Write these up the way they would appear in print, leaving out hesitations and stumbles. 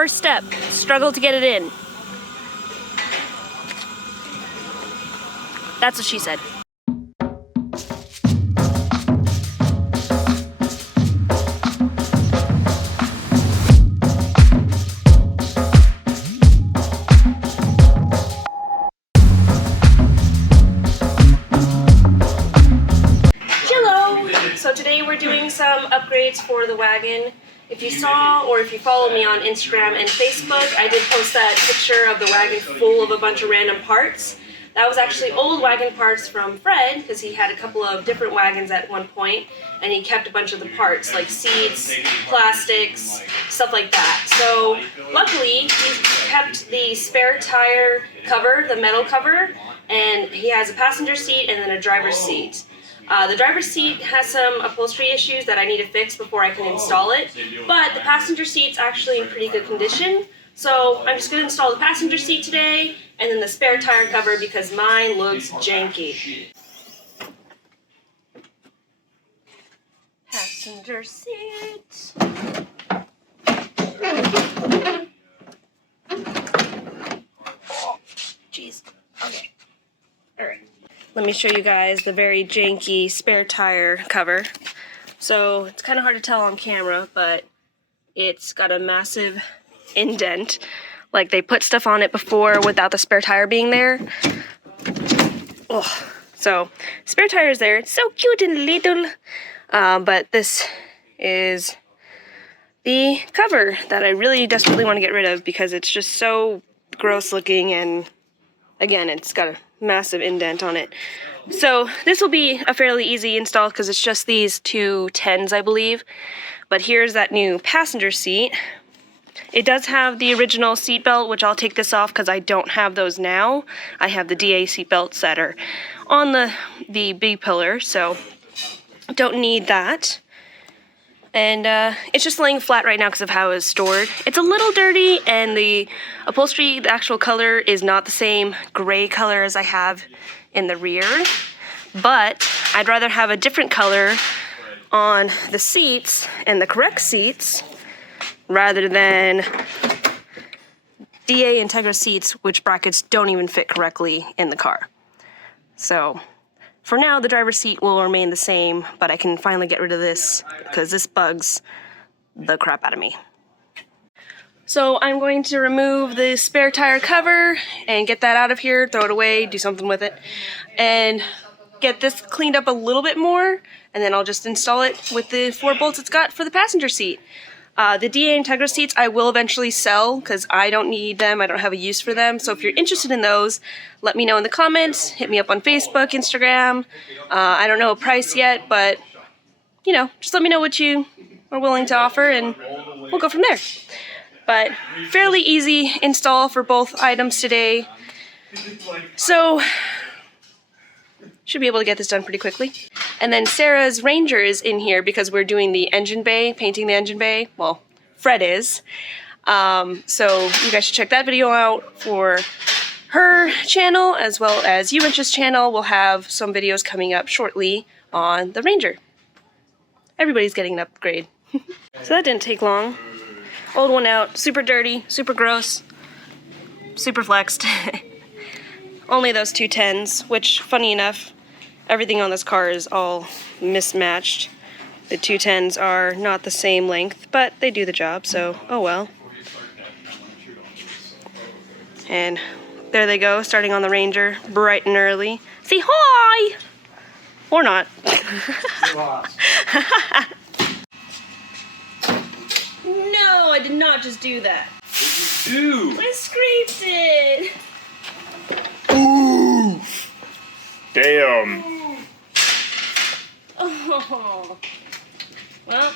First step, struggle to get it in. That's what she said. So today we're doing some upgrades for the wagon. If you saw, or if you follow me on Instagram and Facebook, I did post that picture of the wagon full of a bunch of random parts. That was actually old wagon parts from Fred, because he had a couple of different wagons at one point, and he kept a bunch of the parts, like seats, plastics, stuff like that. So luckily, he kept the spare tire cover, the metal cover, and he has a passenger seat and then a driver's seat. The driver's seat has some upholstery issues that I need to fix before I can install it, but the passenger seat's actually in pretty good condition. So I'm just going to install the passenger seat today, and then the spare tire cover because mine looks janky. Passenger seat. Oh, jeez. Okay. Alright. Let me show you guys the very janky spare tire cover. So it's kind of hard to tell on camera, but it's got a massive indent. Like they put stuff on it before without the spare tire being there. Oh, so spare tire is there. It's so cute and little. But this is the cover that I really desperately want to get rid of because it's just so gross looking, and again, it's got a massive indent on it. So this will be a fairly easy install because it's just these two 10s, I believe. But here's that new passenger seat. It does have the original seat belt, which I'll take this off because I don't have those now. I have the DA seat belts that are on the B pillar, so don't need that. And it's just laying flat right now because of how it was stored. It's a little dirty, and the upholstery, the actual color, is not the same gray color as I have in the rear. But I'd rather have a different color on the seats and the correct seats rather than DA Integra seats, which brackets don't even fit correctly in the car. So for now, the driver's seat will remain the same, but I can finally get rid of this because this bugs the crap out of me. So I'm going to remove the spare tire cover and get that out of here, throw it away, do something with it, and get this cleaned up a little bit more, and then I'll just install it with the 4 bolts it's got for the passenger seat. The DA Integra seats I will eventually sell because I don't need them. I don't have a use for them. So if you're interested in those, let me know in the comments. Hit me up on Facebook, Instagram. I don't know a price yet, but, you know, just let me know what you are willing to offer and we'll go from there. But fairly easy install for both items today. So should be able to get this done pretty quickly. And then Sarah's Ranger is in here because we're doing the engine bay, painting the engine bay. Well, Fred is. So you guys should check that video out for her channel, as well as UWrench's channel. We'll have some videos coming up shortly on the Ranger. Everybody's getting an upgrade. So that didn't take long. Old one out, super dirty, super gross, super flexed. Only those two 10s, which, funny enough, everything on this car is all mismatched. The two 10s are not the same length, but they do the job, so oh well. And there they go, starting on the Ranger, bright and early. Say hi! Or not. No, I did not just do that. What did you do? I scraped it! Ooh! Damn! Oh. Well.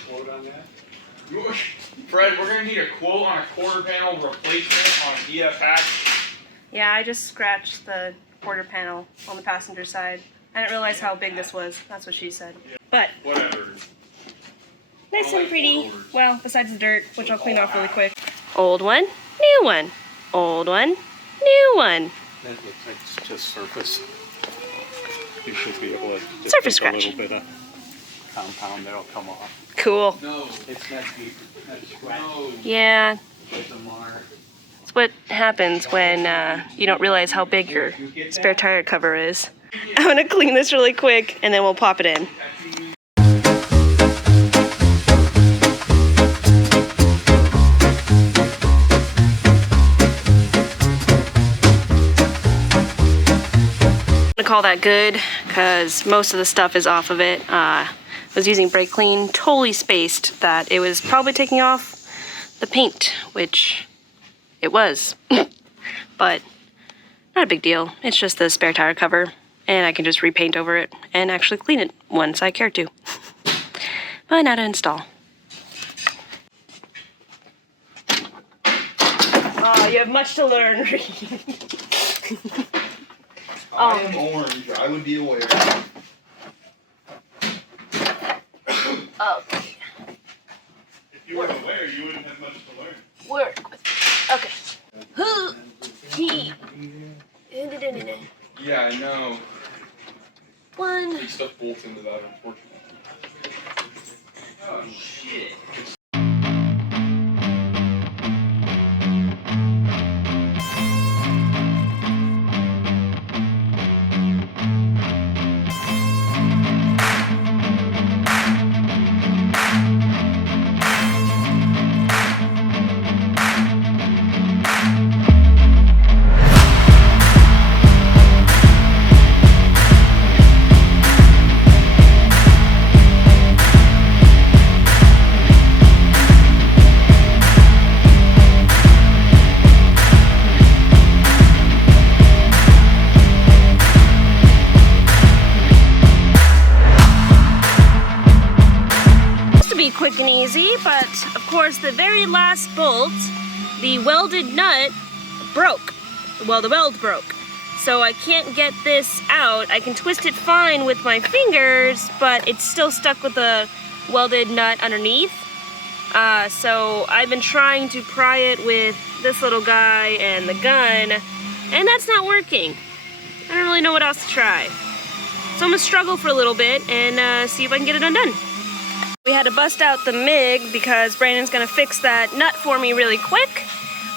Fred, we're gonna need a quote on a quarter panel replacement on an EF hatch. Yeah, I just scratched the quarter panel on the passenger side. I didn't realize how big this was. That's what she said. But Whatever. nice and pretty. Well, besides the dirt, which I'll clean off really quick. Old one, new one. Old one, new one. That looks like it's just surface. You should be able to just Surface take a scratch. little bit of compound that'll come off. Cool. No. It's not deep. That's right. No. Yeah, It's what happens when you don't realize how big your spare tire cover is. I'm gonna clean this really quick and then we'll pop it in. I'm gonna call that good because most of the stuff is off of it. I was using brake clean, totally spaced that it was probably taking off the paint, which it was, but not a big deal. It's just the spare tire cover, and I can just repaint over it and actually clean it once I care to. But now to install. Oh, you have much to learn. I am orange. I would be aware. Okay. If you were aware, you wouldn't have much to learn. Work with me. Okay. Who? He. Yeah, I know. One. Big stuff bolts into that, unfortunately. Oh, shit. Quick and easy, but of course the very last bolt, the welded nut broke. Well, the weld broke. So I can't get this out. I can twist it fine with my fingers, but it's still stuck with the welded nut underneath. So I've been trying to pry it with this little guy and the gun, and that's not working. I don't really know what else to try. So I'm gonna struggle for a little bit and see if I can get it undone. We had to bust out the MIG because Brandon's gonna fix that nut for me really quick.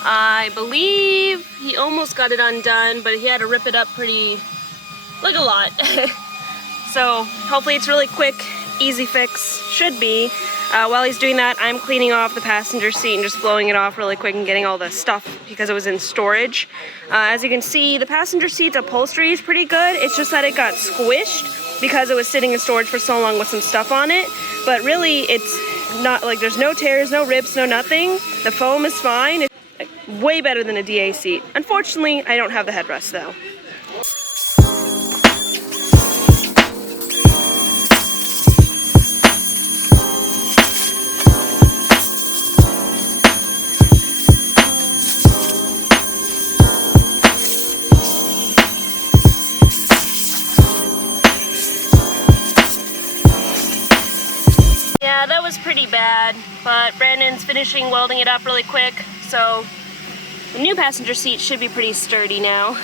I believe he almost got it undone, but he had to rip it up pretty, like a lot. So hopefully it's really quick, easy fix, should be. While he's doing that, I'm cleaning off the passenger seat and just blowing it off really quick and getting all the stuff because it was in storage. As you can see, the passenger seat's upholstery is pretty good. It's just that it got squished because it was sitting in storage for so long with some stuff on it. But really, it's not like there's no tears, no rips, no nothing. The foam is fine. It's way better than a DA seat. Unfortunately, I don't have the headrest though. Yeah, that was pretty bad, but Brandon's finishing welding it up really quick, so the new passenger seat should be pretty sturdy now.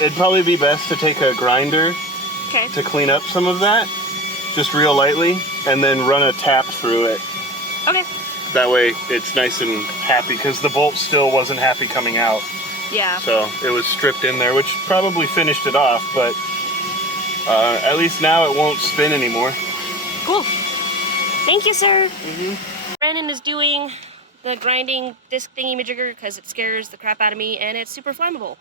It'd probably be best to take a grinder to clean up some of that, just real lightly, and then run a tap through it. Okay. That way it's nice and happy, because the bolt still wasn't happy coming out. Yeah. So it was stripped in there, which probably finished it off, but at least now it won't spin anymore. Cool. Thank you, sir. Brandon is doing the grinding disc thingy-majigger because it scares the crap out of me and it's super flammable.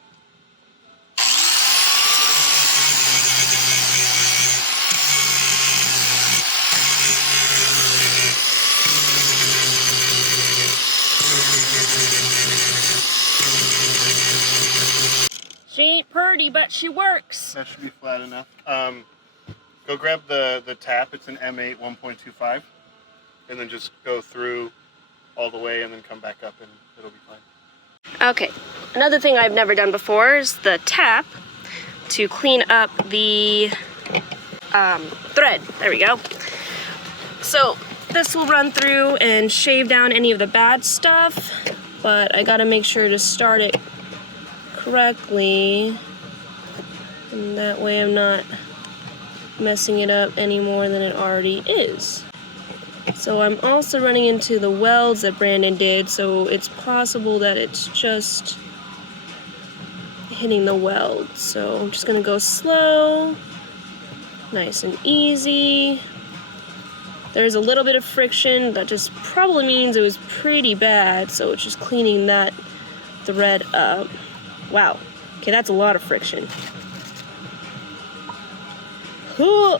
She ain't pretty, but she works. That should be flat enough. Go grab the tap. It's an M8 1.25, and then just go through all the way and then come back up and it'll be fine. Okay, another thing I've never done before is the tap to clean up the thread. There we go. So this will run through and shave down any of the bad stuff, but I gotta make sure to start it correctly, and that way I'm not messing it up any more than it already is. So I'm also running into the welds that Brandon did, so it's possible that it's just hitting the weld. So I'm just gonna go slow, nice and easy. There's a little bit of friction, that just probably means it was pretty bad, so it's just cleaning that thread up. Wow, okay, that's a lot of friction. Oh,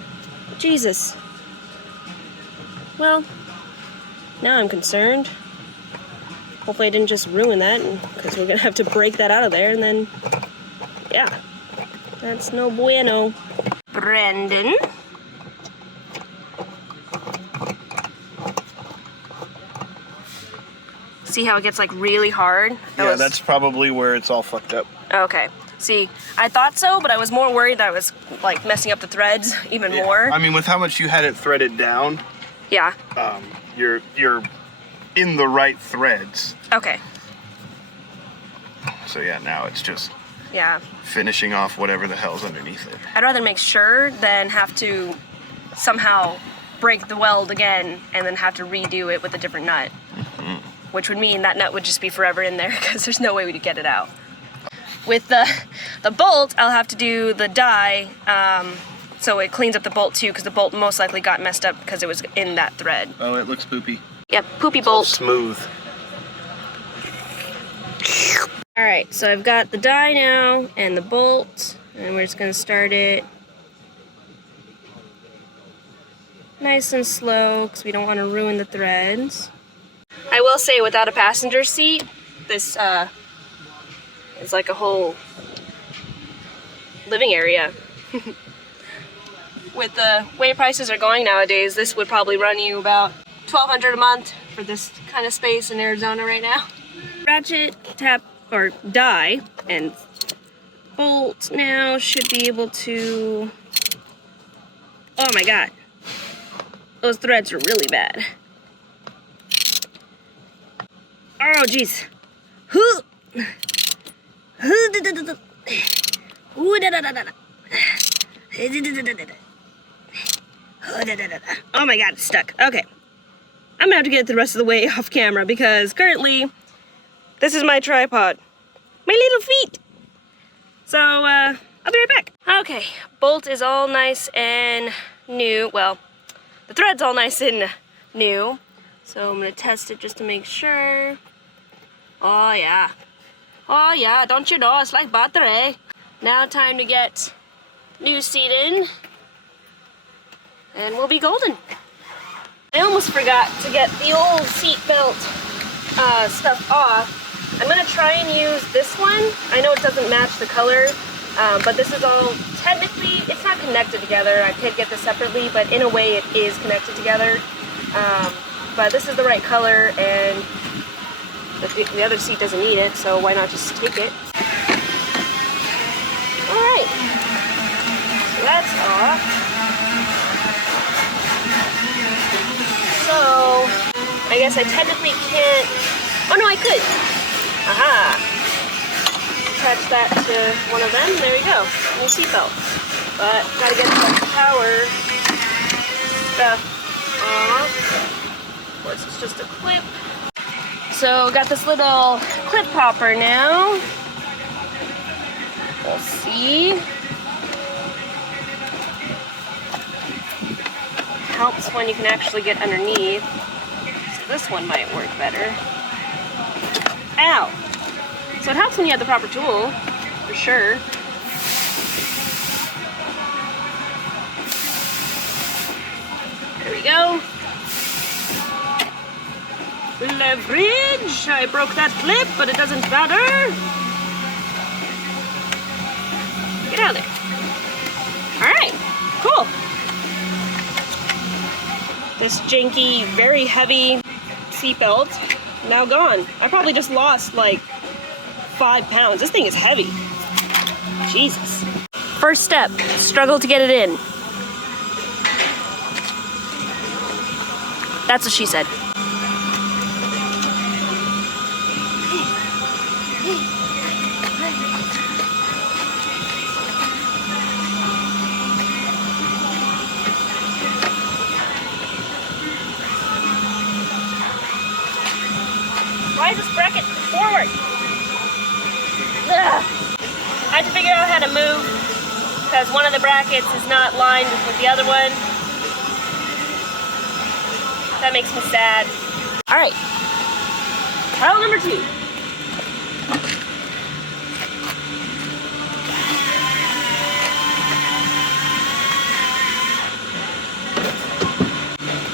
Jesus. Well, now I'm concerned. Hopefully I didn't just ruin that, because we're gonna have to break that out of there, and then, yeah, that's no bueno. Brandon. See how it gets like really hard? That's probably where it's all fucked up. Okay. See, I thought so, but I was more worried that I was like messing up the threads even more. I mean, with how much you had it threaded down, Yeah. you're in the right threads. Okay. So yeah, now it's just Yeah. finishing off whatever the hell's underneath it. I'd rather make sure than have to somehow break the weld again and then have to redo it with a different nut. Which would mean that nut would just be forever in there because there's no way we'd get it out. With the bolt, I'll have to do the dye, so it cleans up the bolt too, because the bolt most likely got messed up because it was in that thread. Oh, it looks poopy. Yep, poopy It's all bolt. smooth. Alright, so I've got the dye now and the bolt, and we're just going to start it nice and slow because we don't want to ruin the threads. I will say, without a passenger seat, this is like a whole living area. With the way prices are going nowadays, this would probably run you about $1,200 a month for this kind of space in Arizona right now. Ratchet, tap, or die, and bolt now should be able to... Oh my god. Those threads are really bad. Oh, jeez. Oh my god, it's stuck. Okay. I'm gonna have to get it the rest of the way off camera because currently this is my tripod. My little feet. So, I'll be right back. Okay, bolt is all nice and new. Well, the thread's all nice and new. So I'm gonna test it just to make sure. Oh yeah. Oh yeah, don't you know, it's like battery. Now time to get new seat in. And we'll be golden. I almost forgot to get the old seat belt stuff off. I'm gonna try and use this one. I know it doesn't match the color, but this is all technically, it's not connected together. I could get this separately, but in a way it is connected together. But this is the right color, and the other seat doesn't need it, so why not just take it? Alright, so that's off. So, I guess I technically can't, oh no, I could. Aha. Attach that to one of them, there we go, new seatbelt. But, gotta get the power stuff off. Of course, it's just a clip. So, got this little clip popper now. We'll see. Helps when you can actually get underneath. So this one might work better. Ow! So it helps when you have the proper tool, for sure. There we go. Leverage! I broke that clip, but it doesn't matter. Get out of there. Alright, cool. This janky, very heavy seatbelt, now gone. I probably just lost like 5 pounds. This thing is heavy. Jesus. First step, struggle to get it in. That's what she said. Why is this bracket forward? Ugh. I had to figure out how to move because one of the brackets is not lined with the other one. That makes me sad. All right, trial number 2.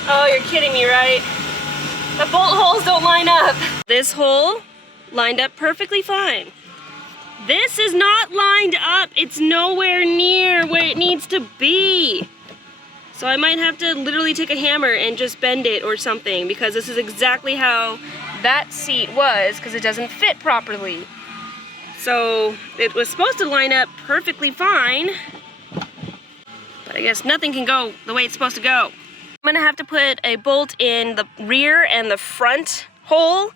Oh, you're kidding me, right? The bolt holes don't line up. This hole lined up perfectly fine. This is not lined up. It's nowhere near where it needs to be. So I might have to literally take a hammer and just bend it or something because this is exactly how that seat was because it doesn't fit properly. So it was supposed to line up perfectly fine, but I guess nothing can go the way it's supposed to go. I'm gonna have to put a bolt in the rear and the front hole.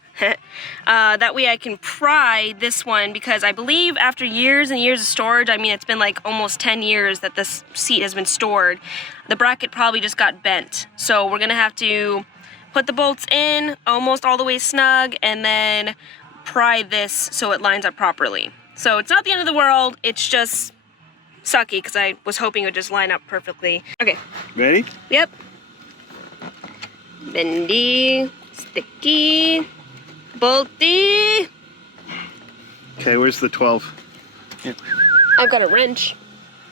That way I can pry this one because I believe after years and years of storage, I mean it's been like almost 10 years that this seat has been stored, the bracket probably just got bent. So we're gonna have to put the bolts in almost all the way snug and then pry this so it lines up properly. So it's not the end of the world, it's just sucky because I was hoping it would just line up perfectly. Okay. Ready? Yep. Bendy, sticky, bolty. Okay, where's the 12? Yeah. I've got a wrench.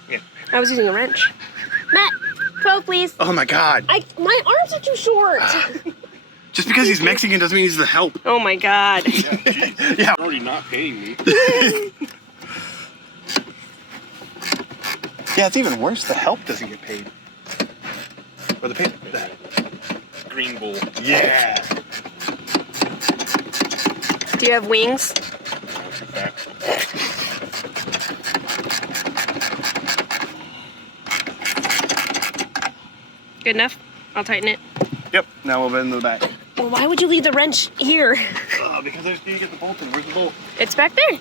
Yeah. I was using a wrench. Matt, 12 please. Oh my God. My arms are too short. Just because he's Mexican doesn't mean he's the help. Oh my God. Yeah. You're already not paying me. Yeah, it's even worse. The help doesn't get paid. Or the pay. Green bull. Yeah. Do you have wings? Good enough? I'll tighten it. Yep. Now we'll bend the back. Well, why would you leave the wrench here? Because I just need to get the bolt in. Where's the bolt? It's back there.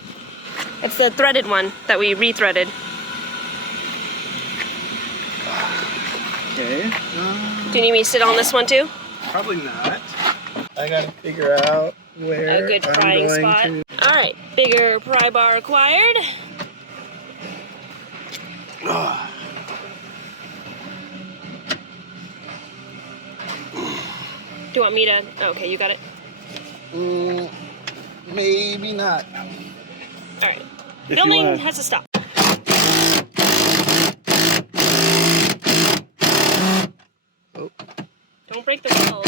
It's the threaded one that we re-threaded. Okay. Do you need me to sit on this one too? Probably not. I gotta figure out where A good I'm prying going spot. to. All right, bigger pry bar required. Do you want me to? Oh, okay, you got it. Maybe not. All right. If Filming you wanna- has to stop. Oh. Don't break the wheels.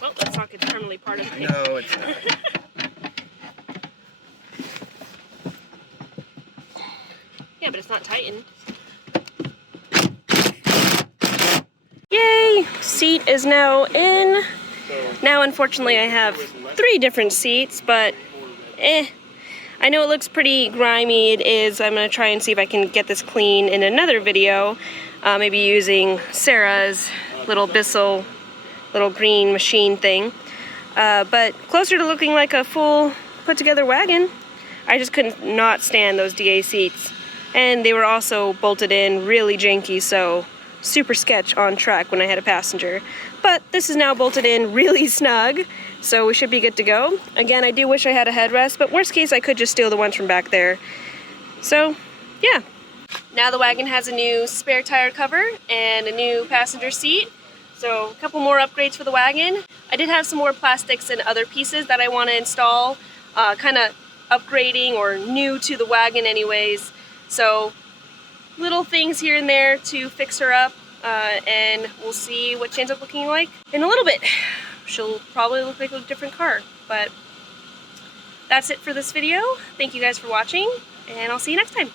Well, that socket's permanently part of it. No, it's not. Yeah, but it's not tightened. Yay! Seat is now in. Now, unfortunately, I have 3 different seats, but I know it looks pretty grimy. It is. I'm going to try and see if I can get this clean in another video, maybe using Sarah's little Bissell little green machine thing. But closer to looking like a full put-together wagon. I just could not stand those DA seats. And they were also bolted in really janky, so super sketch on track when I had a passenger. But this is now bolted in really snug, so we should be good to go. Again, I do wish I had a headrest, but worst case I could just steal the ones from back there. So, yeah. Now the wagon has a new spare tire cover and a new passenger seat. So a couple more upgrades for the wagon. I did have some more plastics and other pieces that I want to install, kind of upgrading or new to the wagon anyways. So little things here and there to fix her up, and we'll see what she ends up looking like in a little bit. She'll probably look like a different car, but that's it for this video. Thank you guys for watching, and I'll see you next time.